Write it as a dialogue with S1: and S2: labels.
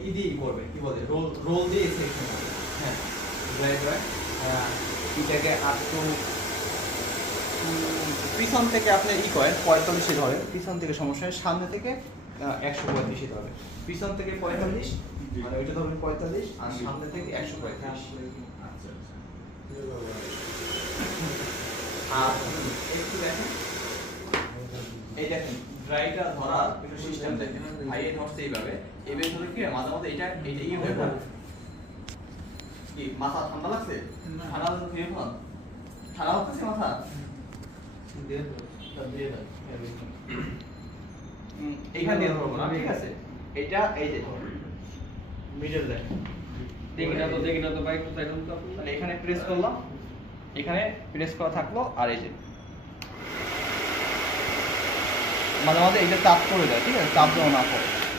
S1: ই দিয়েই করবে কি বলে রোল রোল দিয়ে সেকশন হবে। হ্যাঁ এটাকে উম, পিছন থেকে আপনি ই করেন পঁয়তাল্লিশে ধরেন পিছন থেকে সমস্যা নেই সামনে থেকে একশো পঁয়ত্রিশে ধরে পিছন থেকে পঁয়তাল্লিশ মানে ওইটা ধরবেন পঁয়তাল্লিশ আর সামনে থেকে একশো পঁয়ত্রিশ আর একটু দেখেন। এই দেখেন ড্রাইটা ধরার একটু সিস্টেম দেখেন। ভাই এই ধরছে এইভাবে। এইভাবে ধরে কি মাঝে মাঝে এটা এটা হয়ে পড়ে। কি মাথা ঠান্ডা লাগছে? ঠান্ডা লাগছে ঠান্ডা লাগছে মাথা? দিয়ে এইখান দিয়ে ধরবো না ঠিক আছে? এটা এই যে। মিডল
S2: দেখি না তো দেখি না তো বাইক তো সাইড তো
S1: তাহলে এখানে প্রেস করলাম। এখানে প্রেস করা থাকল আর এই যে। মাঝে মাঝে এইটা চাপ করে দেয় ঠিক আছে? চাপ দেওয়া না পড়ে।